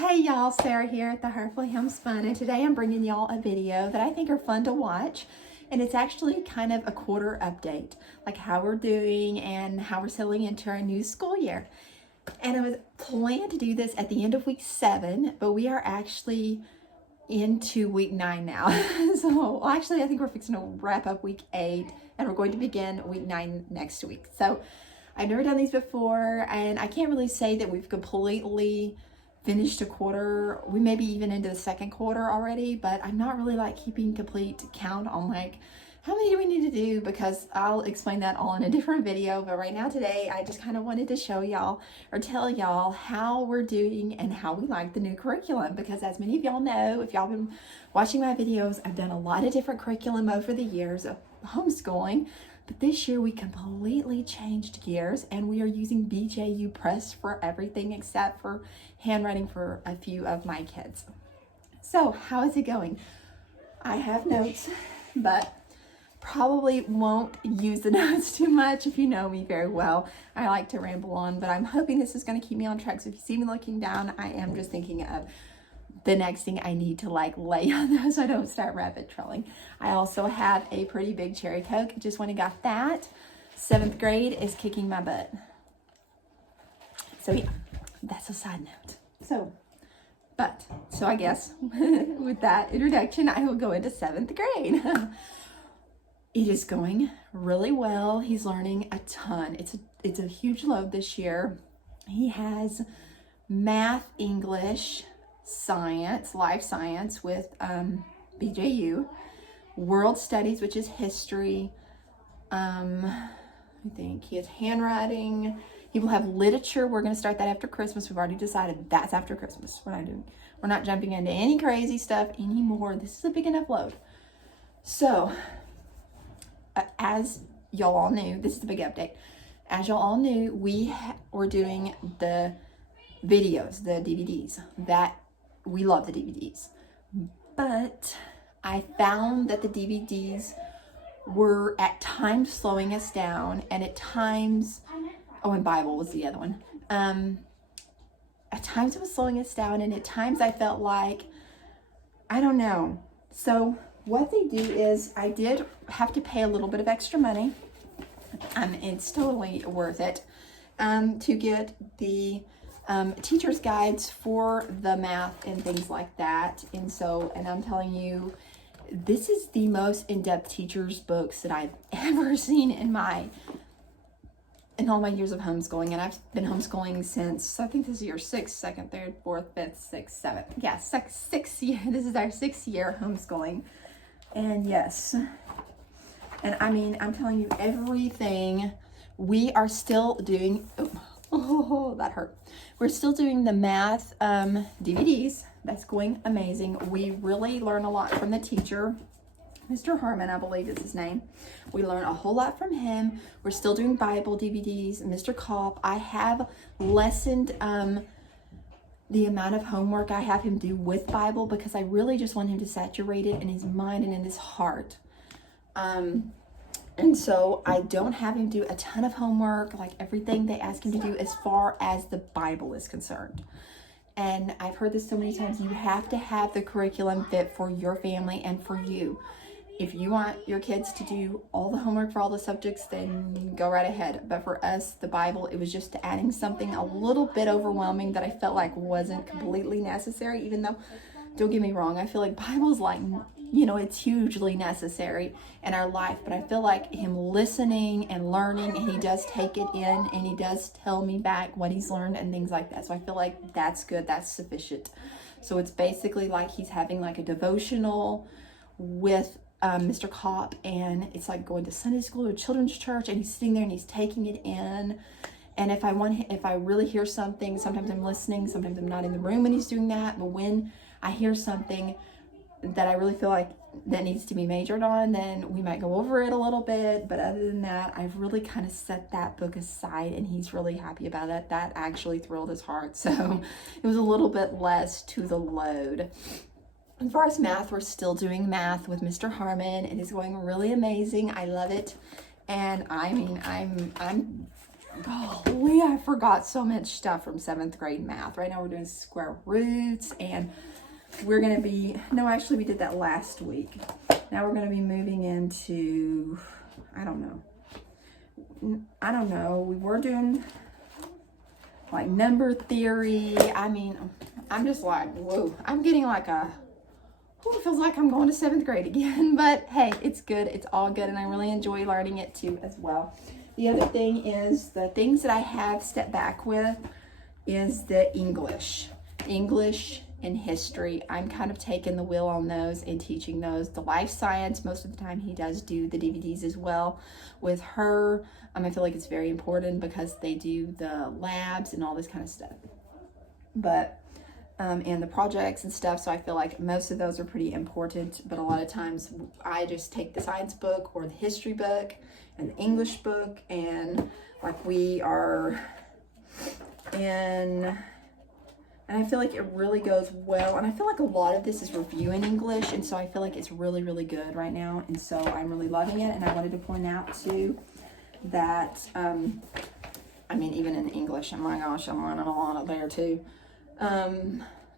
Hey y'all, Sarah here at the Hopefully Homespun, and today I'm bringing y'all a video that I think are fun to watch, and it's actually kind of a quarter update, like how we're doing and how we're settling into our new school year. And I was planned to do this at the end of week 7, but we are actually into week 9 now. So actually I think we're fixing to wrap up week 8 and we're going to begin week 9 next week. So I've never done these before, and I can't really say that we've completely finished a quarter. We may be even into the second quarter already, but I'm not really like keeping complete count on like how many do we need to do, because I'll explain that all in a different video. But right now today I just kind of wanted to show y'all or tell y'all how we're doing and how we like the new curriculum, because as many of y'all know, if y'all been watching my videos, I've done a lot of different curriculum over the years of homeschooling. But this year we completely changed gears and we are using BJU Press for everything except for handwriting for a few of my kids. So how is it going? I have notes, but probably won't use the notes too much. If you know me very well, I like to ramble on, but I'm hoping this is going to keep me on track. So if you see me looking down, I am just thinking of the next thing I need to like lay on those so I don't start rabbit trailing. I also have a pretty big cherry Coke. Just went and got that. 7th grade is kicking my butt. So yeah, that's a side note. So I guess with that introduction, I will go into 7th grade. It is going really well. He's learning a ton. It's a huge load this year. He has math, English, science, life science with BJU, world studies, which is history. I think he has handwriting. He will have literature. We're going to start that after Christmas. We've already decided that's after Christmas. We're not jumping into any crazy stuff anymore. This is a big enough load. So as y'all all knew, this is the big update. As y'all all knew, we were doing the videos, the DVDs. That we love the DVDs, but I found that the DVDs were at times slowing us down, and at times, and Bible was the other one. At times it was slowing us down, and at times I felt like, I don't know. So what they do is, I did have to pay a little bit of extra money. It's totally worth it to get the teacher's guides for the math and things like that. And I'm telling you, this is the most in-depth teacher's books that I've ever seen in all my years of homeschooling. And I've been homeschooling since, I think this is year 6, 2nd, 3rd, 4th, 5th, 6th, 7th. Yeah, 6th year. This is our 6th year homeschooling. And yes, and I mean, I'm telling you, everything we are still doing. Oh, that hurt. We're still doing the math DVDs. That's going amazing. We really learn a lot from the teacher, Mr. Harmon, I believe is his name. We learn a whole lot from him. We're still doing Bible DVDs, Mr. Kopp. I have lessened the amount of homework I have him do with Bible, because I really just want him to saturate it in his mind and in his heart. And so I don't have him do a ton of homework, like everything they ask him to do as far as the Bible is concerned. And I've heard this so many times, you have to have the curriculum fit for your family and for you. If you want your kids to do all the homework for all the subjects, then go right ahead. But for us, the Bible, it was just adding something a little bit overwhelming that I felt like wasn't completely necessary, even though, don't get me wrong, I feel like Bible's like, it's hugely necessary in our life, but I feel like him listening and learning, and he does take it in, and he does tell me back what he's learned and things like that. So I feel like that's good, that's sufficient. So it's basically like he's having like a devotional with Mr. Kopp, and it's like going to Sunday school or children's church, and he's sitting there and he's taking it in. And if I really hear something, sometimes I'm listening, sometimes I'm not in the room when he's doing that, but when I hear something that I really feel like that needs to be majored on, then we might go over it a little bit. But other than that, I've really kind of set that book aside, and he's really happy about it. That actually thrilled his heart. So it was a little bit less to the load. As far as math, we're still doing math with Mr. Harmon. It is going really amazing. I love it. And I mean, I'm golly, I forgot so much stuff from 7th grade math. Right now we're doing square roots, and we're going to be, no, actually we did that last week. Now we're going to be moving into, I don't know. We were doing like number theory. I mean, I'm just like, whoa, I'm getting like it feels like I'm going to 7th grade again, but hey, it's good. It's all good. And I really enjoy learning it too as well. The other thing is the things that I have stepped back with is the English and history. I'm kind of taking the wheel on those and teaching those. The life science, most of the time he does do the DVDs as well. With her, I feel like it's very important because they do the labs and all this kind of stuff. But and the projects and stuff, so I feel like most of those are pretty important, but a lot of times I just take the science book or the history book and the English book, and like we are in, and I feel like it really goes well, and I feel like a lot of this is review in English, and so I feel like it's really, really good right now, and so I'm really loving it. And I wanted to point out too that, even in English, oh my gosh, I'm learning a lot there too.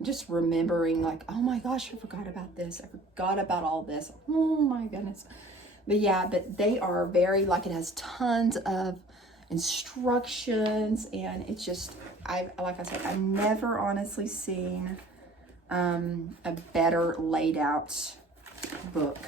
Just remembering like, oh my gosh, I forgot about this. I forgot about all this. Oh my goodness. But yeah, but they are very, like, it has tons of instructions, and it's just, like I said, I've never honestly seen a better laid out book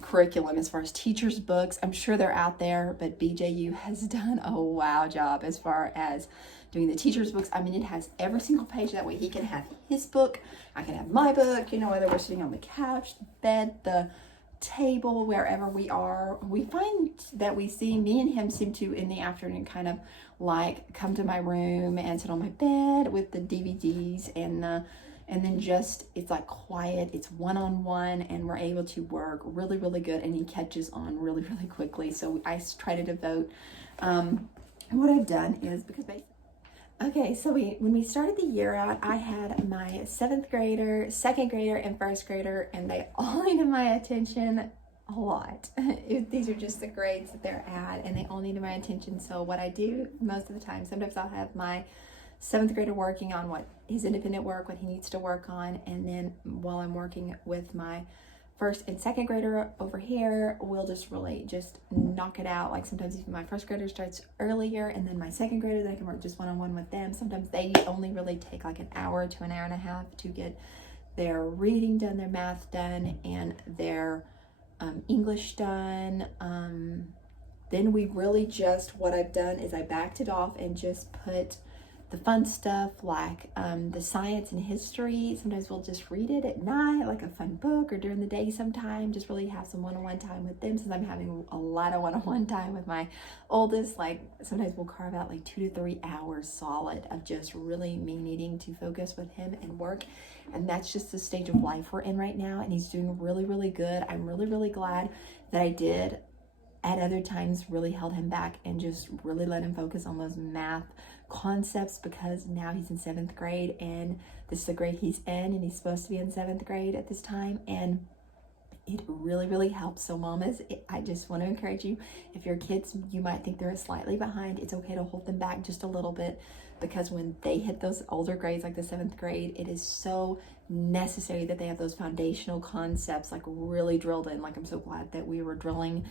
curriculum as far as teachers' books. I'm sure they're out there, but BJU has done a wow job as far as doing the teachers' books. It has every single page. That way he can have his book, I can have my book, whether we're sitting on the couch, the bed, the table, wherever we are. We find that me and him seem to, in the afternoon, kind of like come to my room and sit on my bed with the DVDs and then just, it's like quiet, it's one-on-one, and we're able to work really, really good, and he catches on really, really quickly. So I try to devote, what I've done is, because okay, so when we started the year out, I had my 7th grader, 2nd grader, and 1st grader, and they all needed my attention a lot. These are just the grades that they're at, and they all needed my attention. So what I do most of the time, sometimes I'll have my 7th grader working on what his independent work, what he needs to work on, and then while I'm working with my 1st and 2nd grader over here, we'll just really just knock it out. Like sometimes even my 1st grader starts earlier, and then my 2nd grader, that I can work just one-on-one with them. Sometimes they only really take like an hour to an hour and a half to get their reading done, their math done, and their English done. Then we really just, what I've done is I backed it off and just put the fun stuff like the science and history. Sometimes we'll just read it at night, like a fun book, or during the day sometime, just really have some one-on-one time with them, since I'm having a lot of one-on-one time with my oldest. Like sometimes we'll carve out like 2 to 3 hours solid of just really me needing to focus with him and work. And that's just the stage of life we're in right now, and he's doing really, really good. I'm really, really glad that I did at other times really held him back and just really let him focus on those math concepts, because now he's in 7th grade, and this is the grade he's in, and he's supposed to be in 7th grade at this time, and it really, really helps. So mamas, I just want to encourage you, if your kids, you might think they're slightly behind, it's okay to hold them back just a little bit, because when they hit those older grades like the 7th grade, it is so necessary that they have those foundational concepts like really drilled in. Like I'm so glad that we were drilling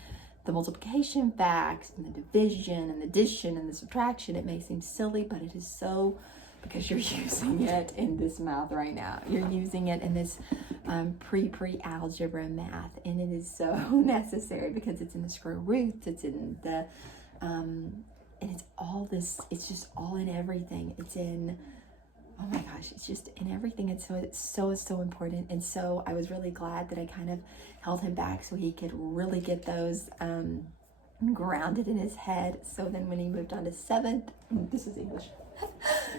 the multiplication facts and the division and the addition and the subtraction. It may seem silly, but it is so, because you're using it in this math right now. You're using it in this pre-algebra math, and it is so necessary because it's in the square roots, it's in the, and it's all this, it's just all in everything. It's in, oh my gosh, it's just in everything. And so it's so important. And so I was really glad that I kind of held him back so he could really get those grounded in his head. So then when he moved on to 7th, this is English,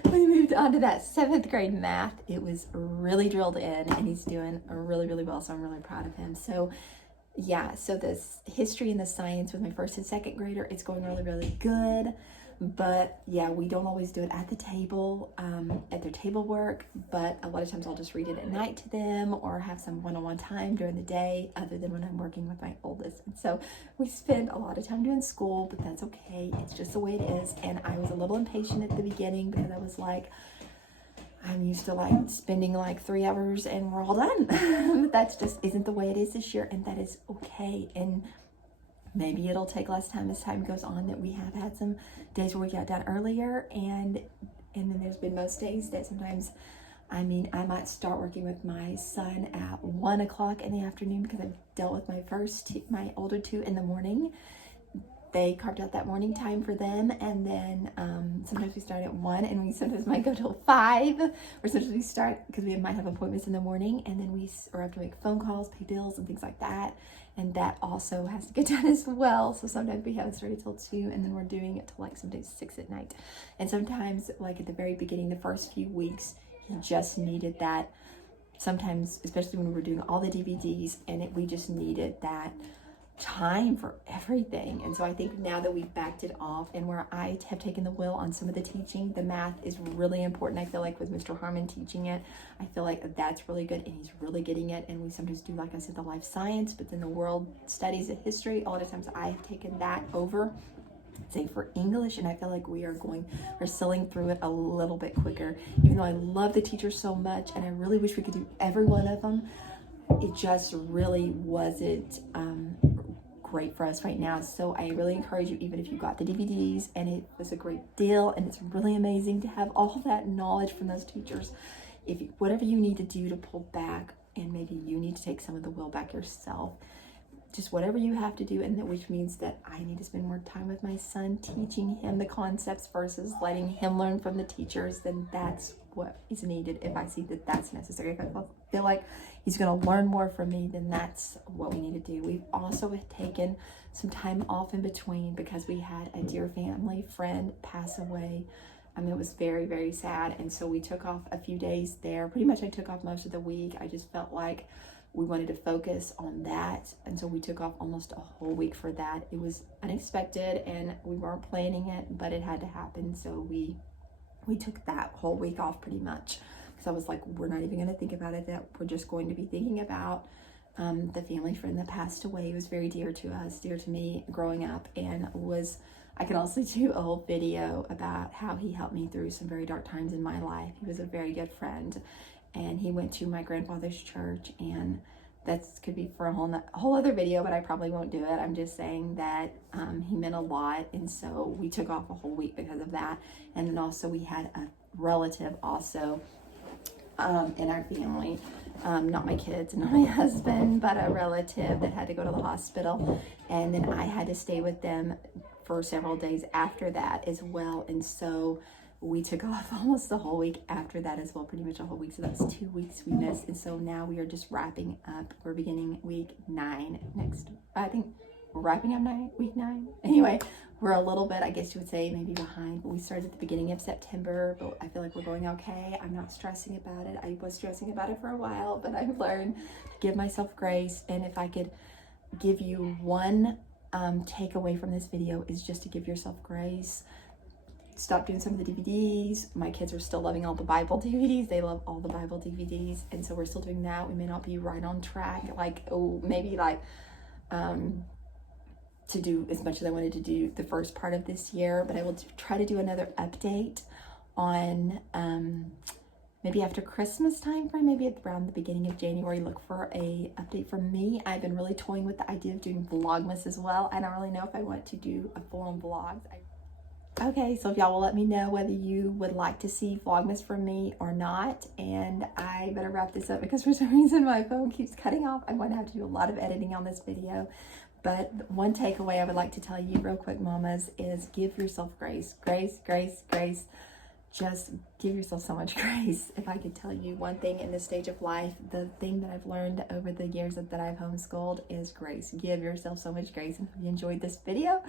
when he moved on to that 7th grade math, it was really drilled in, and he's doing really, really well. So I'm really proud of him. So yeah, so this history and the science with my 1st and 2nd grader, it's going really, really good. But yeah, we don't always do it at the table, at their table work, but a lot of times I'll just read it at night to them or have some one-on-one time during the day other than when I'm working with my oldest. And so we spend a lot of time doing school, but that's okay. It's just the way it is. And I was a little impatient at the beginning because I was like, I'm used to like spending like 3 hours and we're all done. But that's just isn't the way it is this year, and that is okay. And maybe it'll take less time as time goes on, that we have had some days where we got done earlier, and then there's been most days that sometimes, I might start working with my son at 1 o'clock in the afternoon because I've dealt with my older two in the morning. They carved out that morning time for them, and then sometimes we start at 1 and we sometimes might go till 5, or sometimes we start because we might have appointments in the morning, and then we have to make phone calls, pay bills and things like that, and that also has to get done as well. So sometimes we haven't started till 2, and then we're doing it till like sometimes 6 at night. And sometimes like at the very beginning, the first few weeks, he just needed that. Sometimes, especially when we were doing all the DVDs, and we just needed that time for everything. And so I think now that we've backed it off, and where I have taken the wheel on some of the teaching, the math is really important. I feel like with Mr. Harmon teaching it, I feel like that's really good, and he's really getting it. And we sometimes do, like I said, the life science, but then the world studies, the history, a lot of times I have taken that over, say, for English, and I feel like we're sailing through it a little bit quicker. Even though I love the teachers so much, and I really wish we could do every one of them, it just really wasn't great for us right now. So I really encourage you, even if you got the DVDs and it was a great deal and it's really amazing to have all that knowledge from those teachers, whatever you need to do to pull back, and maybe you need to take some of the will back yourself, just whatever you have to do, and that which means that I need to spend more time with my son, teaching him the concepts versus letting him learn from the teachers, then that's what is needed. If I see that that's necessary, if I feel like he's going to learn more from me, then that's what we need to do. We've also taken some time off in between because we had a dear family friend pass away. It was very, very sad, and so we took off a few days there. Pretty much I took off most of the week. I just felt like we wanted to focus on that, and so we took off almost a whole week for that. It was unexpected and we weren't planning it, but it had to happen. So we took that whole week off pretty much, because I was like, we're not even going to think about it, that we're just going to be thinking about the family friend that passed away. It was very dear to us, dear to me growing up, and I can also do a whole video about how he helped me through some very dark times in my life. He was a very good friend, and he went to my grandfather's church, and that could be for a whole other video, but I probably won't do it. I'm just saying that he meant a lot, and so we took off a whole week because of that. And then also we had a relative also in our family, not my kids, not my husband, but a relative that had to go to the hospital, and then I had to stay with them for several days after that as well. And so we took off almost the whole week after that as well, pretty much a whole week. So that's 2 weeks we missed. And so now we are just wrapping up. We're beginning week 9 next. I think we're wrapping up week 9. Anyway, we're a little bit, I guess you would say, maybe behind. We started at the beginning of September, but I feel like we're going okay. I'm not stressing about it. I was stressing about it for a while, but I've learned to give myself grace. And if I could give you one takeaway from this video, is just to give yourself grace. Stop doing some of the DVDs. My kids are still loving all the Bible DVDs. They love all the Bible DVDs. And so we're still doing that. We may not be right on track, to do as much as I wanted to do the first part of this year, but I will try to do another update on maybe after Christmas time frame, maybe around the beginning of January. Look for a update from me. I've been really toying with the idea of doing Vlogmas as well. I don't really know if I want to do a full-on vlog. Okay, so if y'all will let me know whether you would like to see Vlogmas from me or not. And I better wrap this up because for some reason my phone keeps cutting off. I'm going to have to do a lot of editing on this video. But one takeaway I would like to tell you real quick, mamas, is give yourself grace. Grace, grace, grace. Just give yourself so much grace. If I could tell you one thing in this stage of life, the thing that I've learned over the years that I've homeschooled is grace. Give yourself so much grace, and hope you enjoyed this video.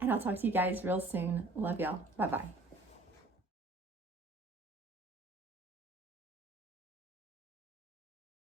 And I'll talk to you guys real soon. Love y'all. Bye-bye.